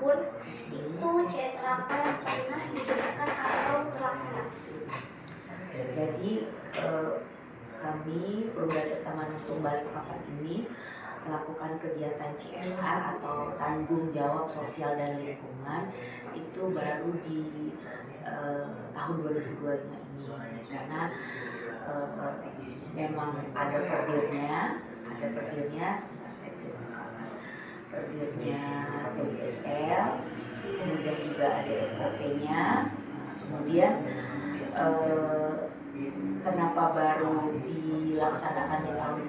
tahun itu CSR apa yang pernah didengarkan atau terlaksana? Jadi kami Pemuda Taman Untung Balikpapan ini melakukan kegiatan CSR atau tanggung jawab sosial dan lingkungan itu baru di tahun 2025 ini, karena memang ada perdirnya sebentar saya ceritakan. Perdirnya TJSL, kemudian juga ada SOP-nya. Kemudian kenapa baru dilaksanakan di tahun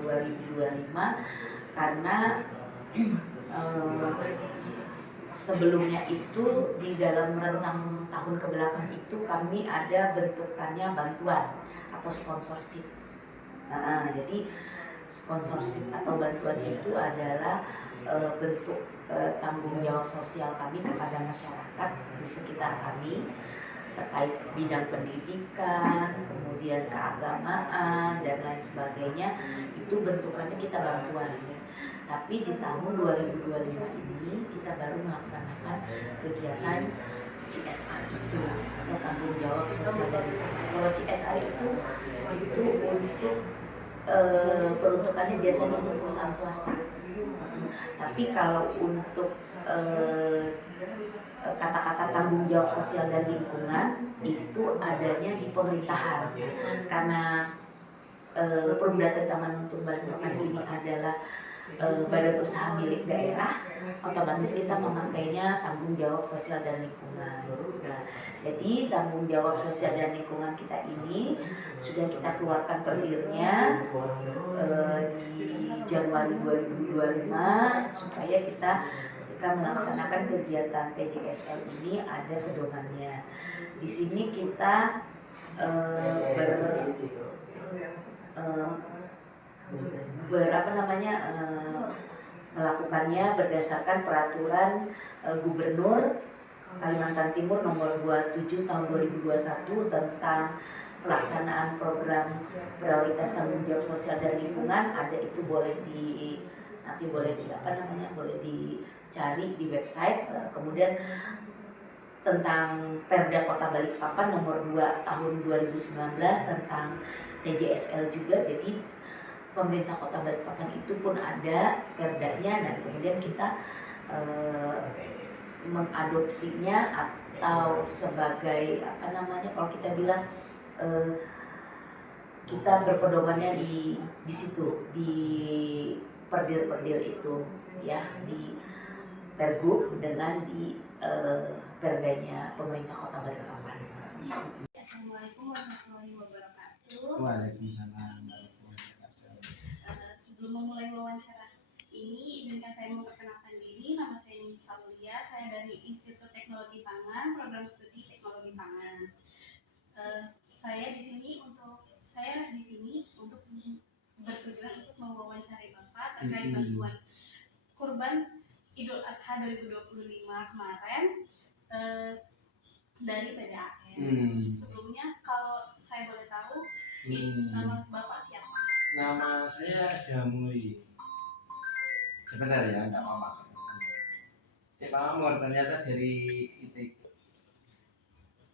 2025? Karena sebelumnya itu di dalam rentang tahun kebelakang itu kami ada bentukannya bantuan atau sponsorship. Jadi sponsorship atau bantuan itu adalah bentuk tanggung jawab sosial kami kepada masyarakat di sekitar kami terkait bidang pendidikan, kemudian keagamaan dan lain sebagainya. Itu bentukannya kita bantuan. Tapi di tahun 2025 ini kita baru melaksanakan kegiatan CSR itu atau tanggung jawab sosial dan lingkungan. Kalau CSR itu untuk peruntukannya biasanya untuk perusahaan swasta. Tapi kalau untuk kata-kata tanggung jawab sosial dan lingkungan itu adanya di pemerintahan, karena Pemuda Taman Untung Balikpapan ini adalah badan usaha milik daerah, otomatis kita memakainya tanggung jawab sosial dan lingkungan. Nah, jadi tanggung jawab sosial dan lingkungan kita ini sudah kita keluarkan perdirnya di Januari 2025 supaya kita ketika melaksanakan kegiatan TJSL ini ada pedomannya. Di sini kita melakukannya berdasarkan peraturan Gubernur Kalimantan Timur nomor 27 tahun 2021 tentang pelaksanaan program prioritas tanggung jawab sosial dan lingkungan. Ada itu boleh dicari di website. Kemudian tentang Perda Kota Balikpapan nomor 2 tahun 2019 tentang TJSL juga. Jadi pemerintah Kota Balikpapan itu pun ada perdanya, dan kemudian kita mengadopsinya atau sebagai kalau kita bilang kita berpedomannya di situ, di perdir itu ya, di Pergub dengan di perdanya pemerintah Kota Balikpapan. Assalamualaikum warahmatullahi wabarakatuh. Waalaikumsalam. Sebelum memulai wawancara ini, izinkan saya memperkenalkan diri. Nama saya Nisa Mulia. Saya dari Institut Teknologi Pangan, Program Studi Teknologi Pangan. Saya di sini untuk bertujuan untuk mewawancari Bapak terkait bantuan Kurban Idul Adha 2025 kemarin dari PDAM. Sebelumnya kalau saya boleh tahu, nama Bapak siapa? Nama saya Damui. Sebentar ya, enggak apa-apa. Cek Pamor ternyata dari ITK.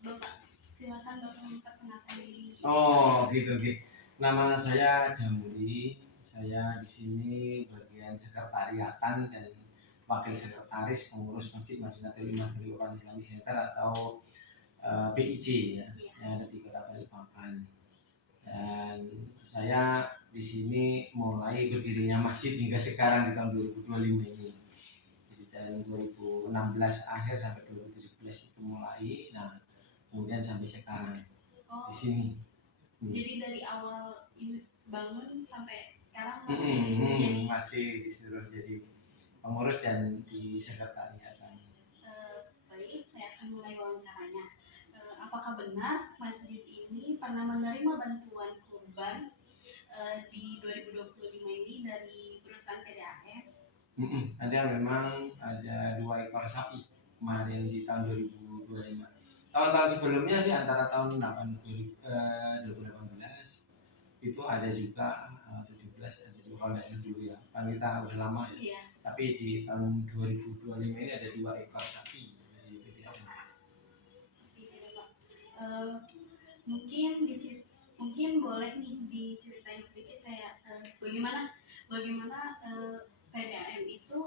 Bapak, silakan Bapak memperkenalkan diri. Oh, gitu. Nama saya Damui. Saya di sini bagian sekretariatan dan wakil sekretaris pengurus Masjid Madinatul Imam Islamic Center atau PIC ya, yang ada di Kota Balikpapan. Dan saya di sini mulai berdirinya masjid hingga sekarang di tahun 2025 ini. Jadi dari 2016 akhir sampai 2017 itu mulai. Nah, kemudian sampai sekarang di sini. Jadi dari awal bangun sampai sekarang masih disuruh jadi pengurus dan di sekretariatan. Baik, saya akan mulai wawancaranya. Apakah benar masjid ini pernah menerima bantuan kurban di 2025 ini dari perusahaan PDAM? Ada, memang ada 2 ekor sapi kemarin di tahun 2025. Tahun-tahun sebelumnya sih antara tahun 2018 itu ada juga 17 ada juga, kalau dulu ya, kan kita udah lama ya. Tapi di tahun 2025 ini ada 2 ekor sapi Eh, mungkin boleh nih diceritain sedikit kayak bagaimana PDAM itu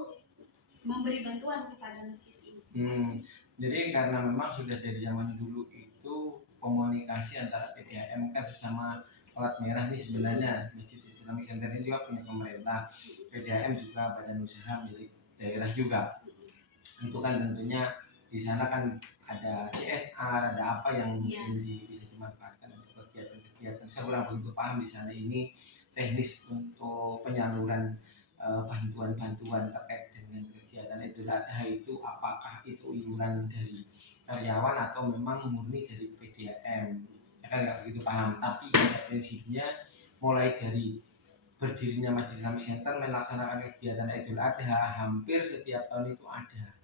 memberi bantuan kepada masjid ini. Jadi karena memang sudah dari zaman dulu itu komunikasi antara PDAM kan sesama pelat merah nih sebenarnya Masjid Islamic Center ini juga punya pemerintah, PDAM juga badan usaha milik daerah juga. Itu kan tentunya di sana kan ada CSR, ada apa yang mungkin bisa dimanfaatkan untuk kegiatan-kegiatan. Saya kurang begitu paham di sana ini teknis untuk penyaluran bantuan-bantuan terkait dengan kegiatan Idul Adha itu, apakah itu iuran dari karyawan atau memang murni dari PDAM. Saya kan nggak begitu paham, tapi pada prinsipnya mulai dari berdirinya Masjid Islamic Center melaksanakan kegiatan Idul Adha hampir setiap tahun itu ada.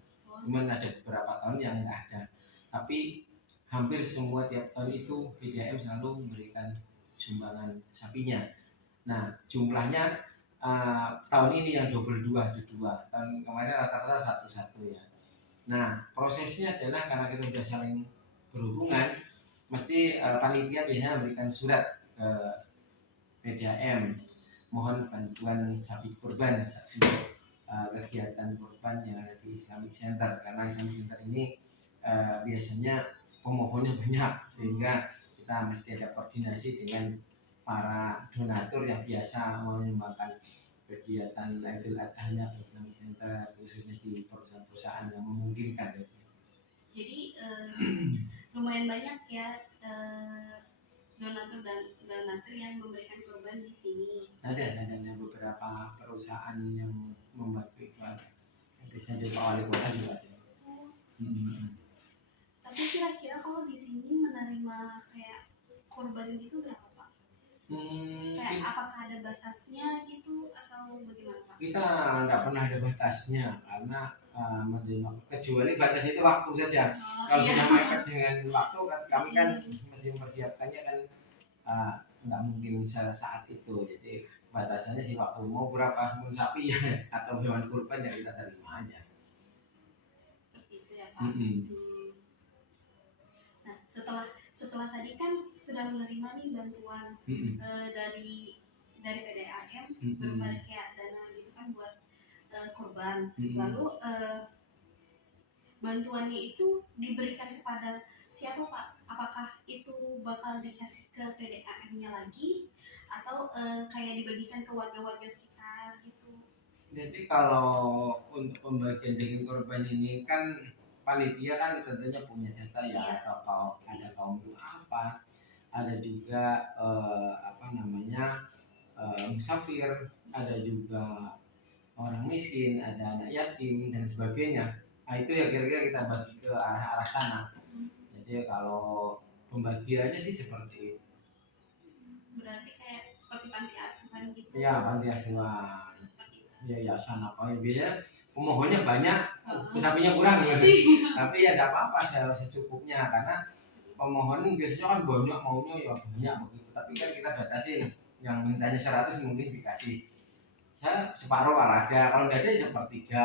Cuman ada beberapa tahun yang nggak ada, tapi hampir semua tiap tahun itu PDAM selalu memberikan sumbangan sapinya. Nah jumlahnya tahun ini yang double dua, ada dua. Tahun kemarin rata-rata satu-satu ya. Nah prosesnya adalah karena kita sudah saling berhubungan, mesti panitia biasanya memberikan surat ke PDAM mohon bantuan sapi kurban untuk kegiatan kurban yang ada di Islamic Center, karena Islamic Center ini biasanya pemohonnya banyak sehingga kita mesti ada koordinasi dengan para donatur yang biasa menyumbangkan kegiatan Idul Adha-nya ke Islamic Center, khususnya di perusahaan-perusahaan yang memungkinkan. Jadi lumayan banyak ya donatur yang memberikan korban di sini. Ada beberapa perusahaan yang membantu itu ada. Biasanya di wali kota juga ada. Tapi kira-kira kalau di sini menerima kayak korban gitu berapa Pak? Kayak apakah ada batasnya gitu atau bagaimana Pak? Kita nggak pernah ada batasnya karena menerima, kecuali batas itu waktu saja. Kalau sudah mepet dengan waktu, kami kan masih mempersiapkannya kan nggak mungkin saat itu. Jadi batasannya sih waktu, mau berapa mun sapi atau hewan kurban yang kita terima aja. Seperti itu ya Pak. Nah setelah tadi kan sudah menerima nih bantuan dari PDAM berupa kayak dana gitu kan buat korban. Lalu bantuannya itu diberikan kepada siapa Pak? Apakah itu bakal dikasih ke PDAM-nya lagi atau kayak dibagikan ke warga-warga sekitar gitu? Jadi kalau untuk pembagian daging korban ini kan panitia kan tentunya punya data ya, atau ada kaum apa, ada juga musafir, ada juga orang miskin, ada anak yatim dan sebagainya. Nah itu ya kira-kira kita bagi ke arah-arah sana. Jadi kalau pembagiannya sih seperti itu. Berarti kayak seperti panti asuhan gitu? Ya panti asuhan. Ya yayasan apa ya, biasanya pemohonnya banyak, sapinya kurang ya. Tapi ya tidak apa-apa, secukupnya, karena pemohon biasanya kan banyak maunya ya banyak begitu. Tapi kan kita batasin, yang mintanya 100 mungkin dikasih saya separuh olahraga, kalau tidak ada ya sepertiga,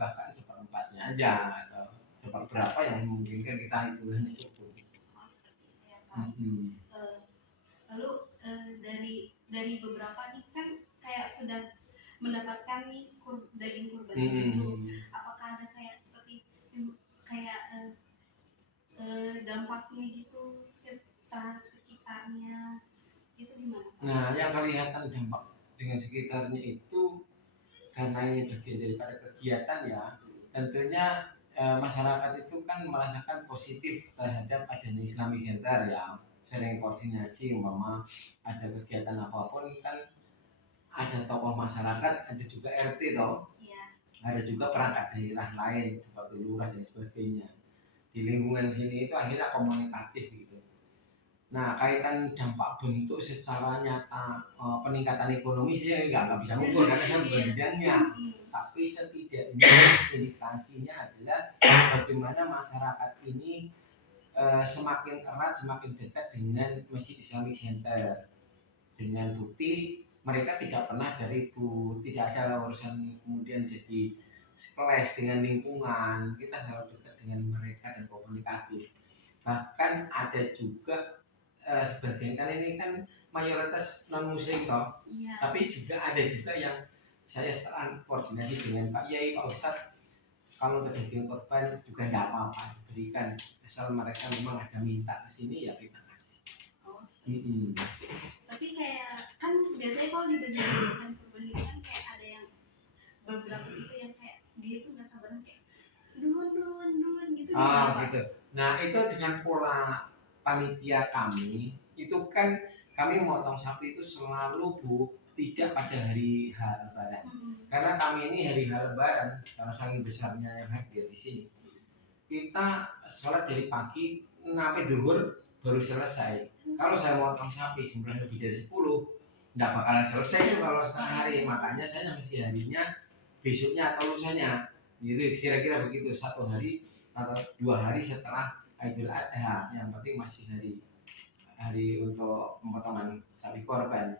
bahkan seperempatnya aja, atau seperberapa yang memungkinkan kita itu hanya cukup. Lalu dari beberapa nih kan kayak sudah mendapatkan nih daging kurban itu, apakah ada kayak seperti kayak dampaknya gitu terhadap sekitarnya itu gimana? Nah yang kelihatan dampak dengan sekitarnya itu karena ini bagian daripada kegiatan ya, tentunya masyarakat itu kan merasakan positif terhadap adanya Islamic Center ya, sering koordinasi, umpama ada kegiatan apapun kan ada tokoh masyarakat, ada juga RT toh, ada juga perangkat daerah lain seperti lurah dan sebagainya. Di lingkungan sini itu akhirnya komunikatif gitu. Nah kaitan dampak bentuk secara nyata peningkatan ekonomi sih nggak bisa ngukur karena saya bukan bidangnya. Tapi setidaknya indikasinya adalah bagaimana masyarakat ini semakin erat, semakin dekat dengan Masjid Islamic Center. Dengan bukti mereka tidak pernah dari itu, tidak ada urusan kemudian jadi clash dengan lingkungan. Kita selalu dekat dengan mereka dan komunikatif. Bahkan ada juga sebagian kan ini kan mayoritas non muslim toh, Iya. tapi juga ada juga yang saya setelah koordinasi dengan Pak Yai, Pak Ustadz, kalau terjadi korban juga tidak apa-apa berikan, asal mereka memang ada minta ke sini ya kita kasih. Oh, seperti tapi kayak kan biasanya kalau di bagian kurban itu kan kayak ada yang beberapa itu yang kayak dia tuh nggak sabaran kayak duluan gitu gimana, Pak? Gitu. Nah itu dengan pola panitia kami itu kan kami memotong sapi itu selalu tidak pada hari lebaran, karena kami ini hari lebaran karena saking besarnya yang hadir di sini, kita sholat dari pagi sampai duhur baru selesai. Kalau saya motong sapi jumlahnya lebih dari 10, nggak bakalan selesai itu kalau sehari. Makanya saya mesti harinya besoknya atau lusanya. Gitu kira-kira begitu, 1 hari atau 2 hari setelah Idul Adha. Yang penting masih hari untuk pemotongan sapi korban.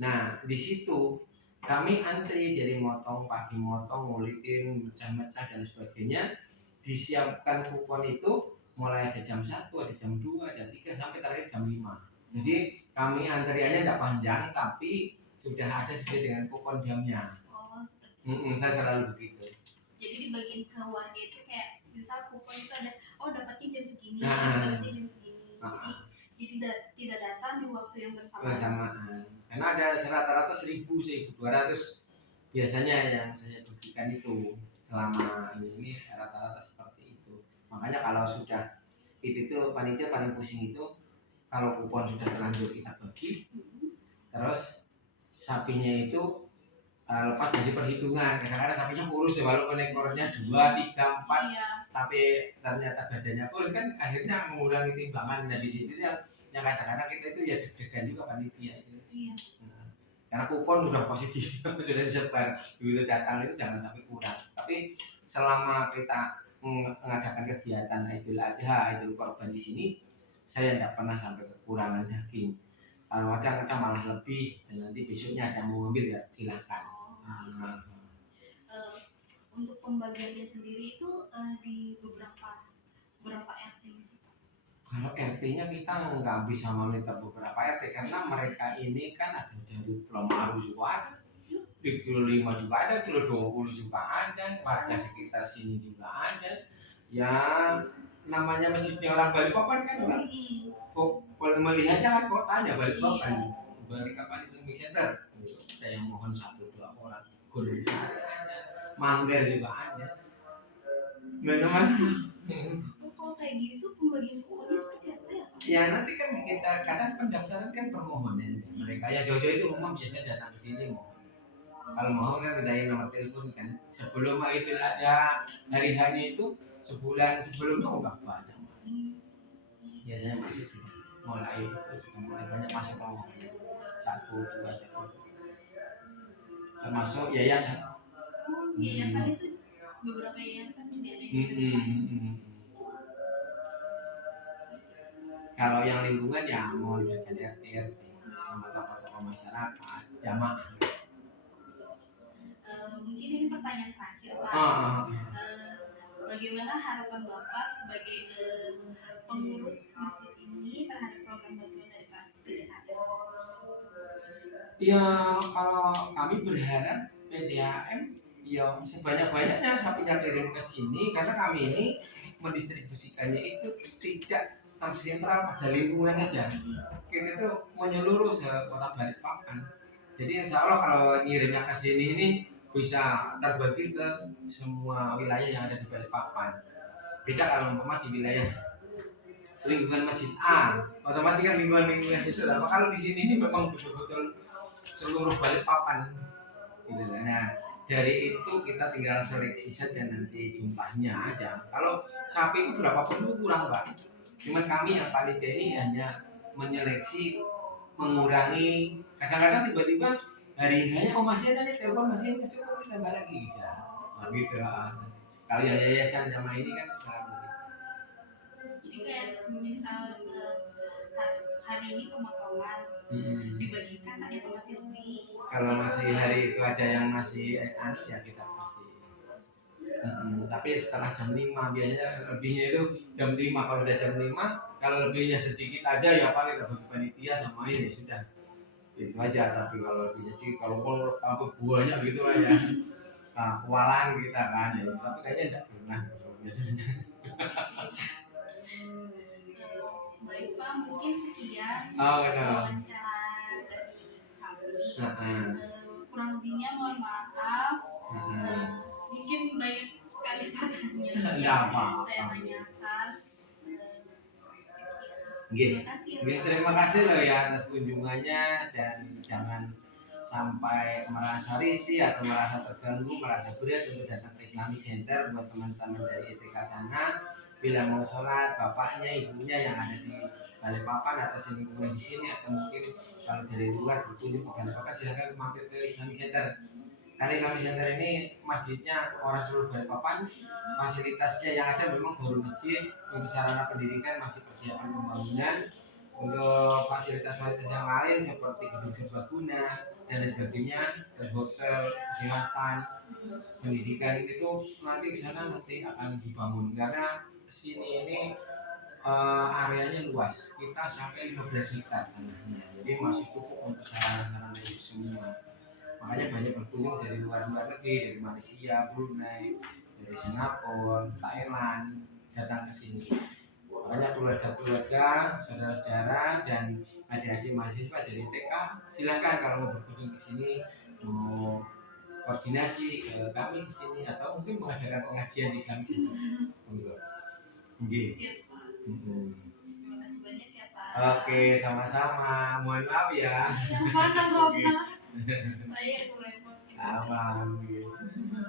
Nah di situ kami antri dari motong pagi, motong, ngulitin, mecah-mecah dan sebagainya. Disiapkan kupon itu mulai ada jam 1, ada jam 2, ada 3 sampai terakhir jam 5. Jadi kami antriannya tidak panjang tapi sudah ada sesuai dengan kupon jamnya. Oh, seperti Saya selalu begitu. jadi dibagiin ke warga itu kayak misal kupon itu ada, oh dapatnya jam segini, Nah, dapatnya jam segini. Jadi tidak datang di waktu yang bersamaan. bersamaan. Karena ada rata-rata 1.000, 1.200 biasanya yang saya bagikan itu selama ini rata-rata seperti itu. Makanya kalau sudah itu panitia paling pusing itu kalau kupon sudah terlanjur kita bagi, terus sapinya itu lepas dari perhitungan. Kadang-kadang sapinya kurus ya, walaupun ekornya 2, 3, 4, Iya. tapi ternyata badannya kurus kan akhirnya mengurangi timbangan. Nah di situ yang kadang-kadang kita itu ya deg-degan juga panitia itu. Iya. Karena kupon sudah positif sudah disebar, begitu datang itu jangan sampai kurang. Tapi selama kita mengadakan kegiatan Idul Adha, Idul Korban di sini, saya tidak pernah sampai kekurangan daging. Kalau ada kita malah lebih, dan nanti besoknya ada mau ngambil ya silakan. Untuk pembagiannya sendiri itu di beberapa RT gitu. Kalau RT-nya kita nggak bisa monitor beberapa RT karena mereka ini kan ada dari Pulau Maru juga ada, di kilo 5 juga ada, kilo 20 juga ada, warga sekitar sini juga ada. Ya namanya masjidnya orang Balikpapan kan orang melihatnya kan kotanya Balikpapan. Balikpapan itu center. Saya mohon 1-2 orang. Gunung Sari ada, Manggar juga ada. Mana-mana. Kalau kayak gitu pembagian kuponnya seperti apa ya, Pak? Ya nanti kan kita kadang pendaftaran kan permohonan. Mereka ya jauh-jauh itu umum biasa datang ke sini mohon. Kalau mau kan udahin nomor telepon kan. Sebelum itu ada hari-hari itu sebulan sebelumnya udah banyak. Biasanya masih sudah mulai banyak masuk permohonan 1, 2, 1. Termasuk yayasan. Yayasan itu beberapa yayasan juga ada. Kalau yang lingkungan ya mau libatkan RT, sama tokoh-tokoh masyarakat, jamaah. Mungkin ini pertanyaan terakhir, Pak. Bagaimana harapan Bapak sebagai pengurus masjid ini terhadap program bantuan dari Pak PDHM? Ya kalau kami berharap PDHM ya sebanyak-banyaknya sapinya kirim ke sini karena kami ini mendistribusikannya itu tidak tersentral pada lingkungan saja. Kita itu menyeluruh se kota Balikpapan. Jadi insya Allah kalau ngirimnya ke sini ini bisa terbagi ke semua wilayah yang ada di Balikpapan. Beda kalau umpama di wilayah lingkungan masjid A, otomatis kan lingkungan itu lah. Kalau di sini ini memang betul-betul seluruh Balikpapan. Gitu. Nah dari itu kita tinggal seleksi saja nanti jumlahnya aja. Kalau sapi itu berapa pun itu kurang Pak. Cuman kami yang panitia ini hanya menyeleksi, mengurangi. Kadang-kadang tiba-tiba hari-harinya masih ada nih telepon masih cukup tambah lagi bisa. Gitu. Kalau yayasan sama ini kan selalu. Jadi kayak misal hari ini pemotongan dibagikan ada yang masih lebih. Kalau masih hari itu ada yang masih ya kita kasih. Tapi setelah jam 5 biasanya lebihnya itu jam 5. Kalau udah jam 5, kalau lebihnya sedikit aja ya paling bagi panitia sama ini ya sudah itu aja. Tapi kalau lebih jadi kalau apa buahnya gitu kan ya, nah, kewalahan kita kan ya. Tapi kayaknya enggak pernah. Baik Pak, mungkin sekian Oh, benar. wawancara dari kami. Heeh. Kurang lebihnya mohon maaf. Heeh. Mungkin banyak sekali pertanyaan Enggak yang apa-apa. saya tanyakan. Nggih. Terima kasih ya, Nggih, Pak. terima kasih loh ya atas kunjungannya dan jangan sampai merasa risih atau merasa terganggu, merasa berat untuk datang ke Islamic Center buat teman-teman dari ITK sana. Bila mau sholat, bapaknya, ibunya yang ada di Balikpapan atau lingkungan di sini atau mungkin kalau dari luar berkunjung ke Balikpapan silahkan mampir ke Islamic Center. Karena Islamic Center ini masjidnya orang seluruh Balikpapan, fasilitasnya yang ada memang baru masjid, untuk sarana pendidikan masih persiapan pembangunan, untuk fasilitas-fasilitas yang lain seperti gedung serbaguna dan lain sebagainya, dan hotel, kesehatan, pendidikan itu nanti di sana nanti akan dibangun karena sini ini areanya luas, kita sampai 15 hektar tanahnya, jadi masih cukup untuk sarana-sarana itu semua. Makanya banyak berkunjung dari luar negeri, dari Malaysia, Brunei, dari Singapura, Thailand datang ke sini. Makanya keluarga-keluarga, saudara-saudara dan adik-adik mahasiswa dari TK silahkan kalau mau berkunjung ke sini, mau koordinasi ke kami di sini atau mungkin mengadakan pengajian di sana. Monggo. Nggih. Siap, Pak. Terima kasih banyak ya, Pak. Oke, sama-sama. Mohon maaf ya. Yang mana, Bapak? Saya yang repot. Aman.